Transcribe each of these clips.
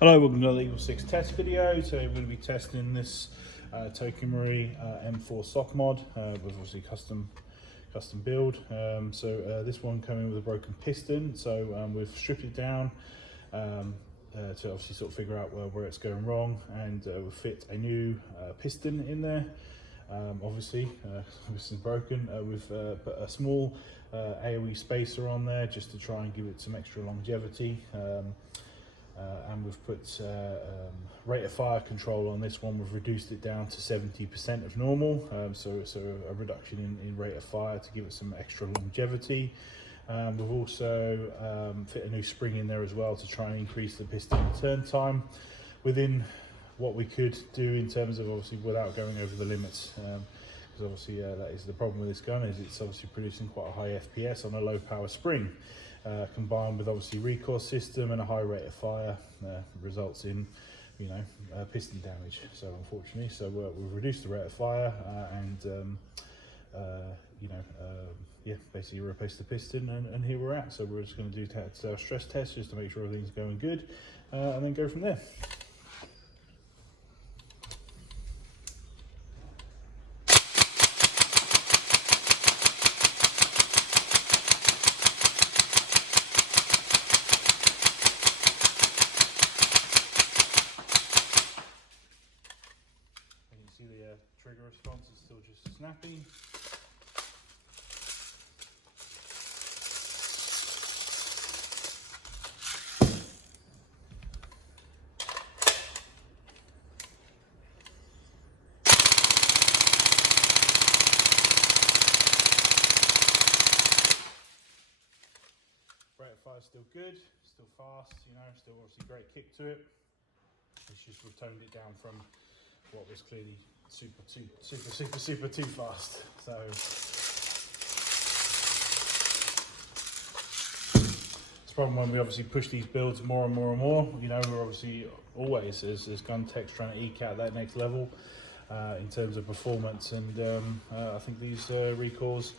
Hello, welcome to the Legal 6 test video. Today we're going to be testing this TM M4 sock mod with obviously custom build. This one coming with a broken piston, so we've stripped it down to obviously sort of figure out where it's going wrong, and we've fit a new piston in there. Obviously this is broken. We've put a small AOE spacer on there just to try and give it some extra longevity. And we've put rate of fire control on this one. We've reduced it down to 70% of normal, so a reduction in rate of fire to give it some extra longevity. We've also fit a new spring in there as well to try and increase the piston turn time within what we could do in terms of obviously without going over the limits. Because obviously that is the problem with this gun, is it's obviously producing quite a high FPS on a low power spring. Combined with obviously recoil system and a high rate of fire results in piston damage. So unfortunately, we've reduced the rate of fire basically replaced the piston, and here we're at. So we're just going to do our stress test just to make sure everything's going good, and then go from there. See the trigger response is still just snappy. Rate of fire is still good, still fast, still obviously great kick to it. It's just we've toned it down from what was clearly super too fast. So it's a problem when we obviously push these builds more and more. We're obviously always as gun techs trying to eke out that next level in terms of performance, and I think these recoils,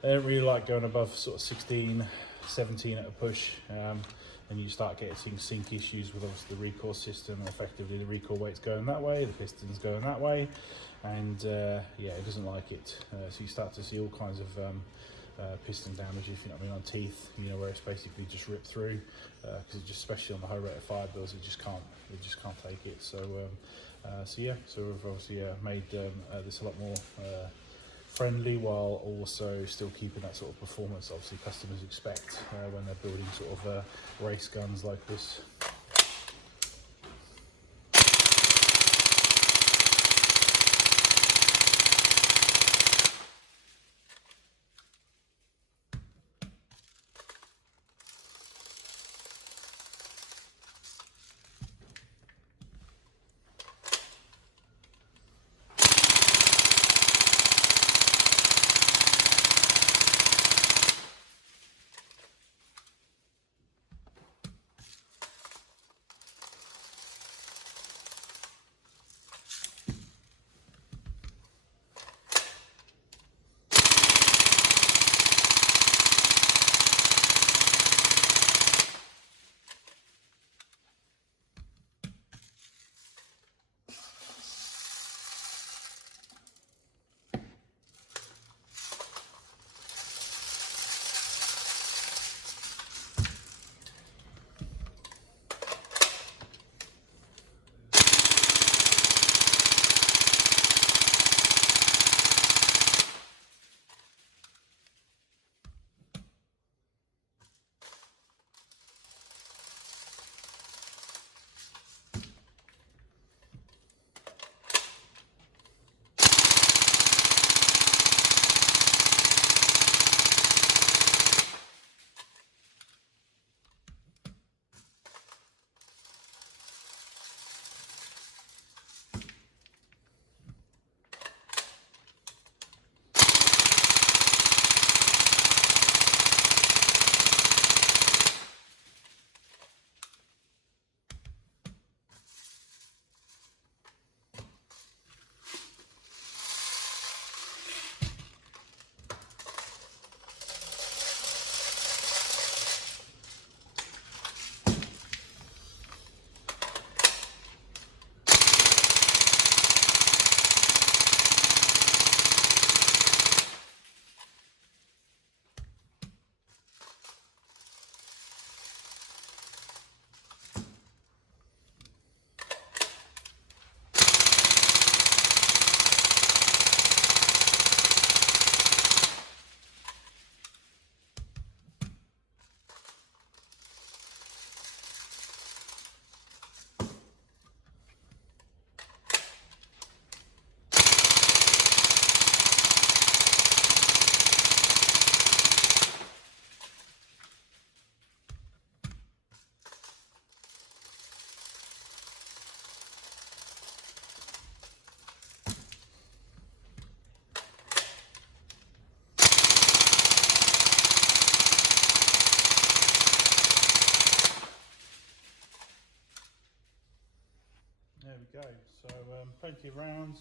they don't really like going above sort of 16, 17 at a push. And you start getting sync issues with obviously the recoil system, and effectively the recoil weight's going that way, the piston's going that way, and it doesn't like it. So you start to see all kinds of piston damage, if you know what I mean, on teeth, where it's basically just ripped through, because it just, especially on the high rate of fire builds, it just can't take it. So we've obviously made this a lot more friendly, while also still keeping that sort of performance obviously customers expect when they're building sort of race guns like this. There we go. So plenty of rounds.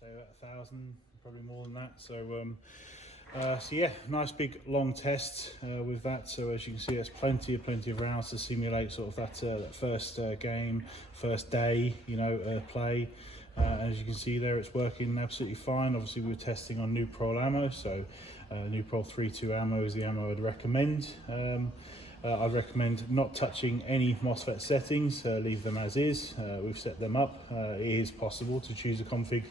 So about 1,000, probably more than that. So yeah, nice big long test with that. So as you can see, there's plenty of rounds to simulate sort of that first game, first day, you know, play. As you can see there, it's working absolutely fine. Obviously, we were testing on Nuprol ammo, so Nuprol 3.2 ammo is the ammo I'd recommend. I'd recommend not touching any MOSFET settings, leave them as is. We've set them up. It is possible to choose a config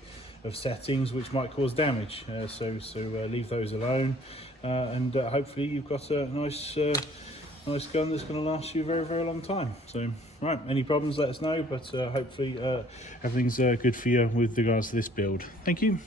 of settings which might cause damage, so leave those alone, and hopefully you've got a nice gun that's going to last you a very long time. So right, any problems let us know, but hopefully everything's good for you with regards to this build. Thank you.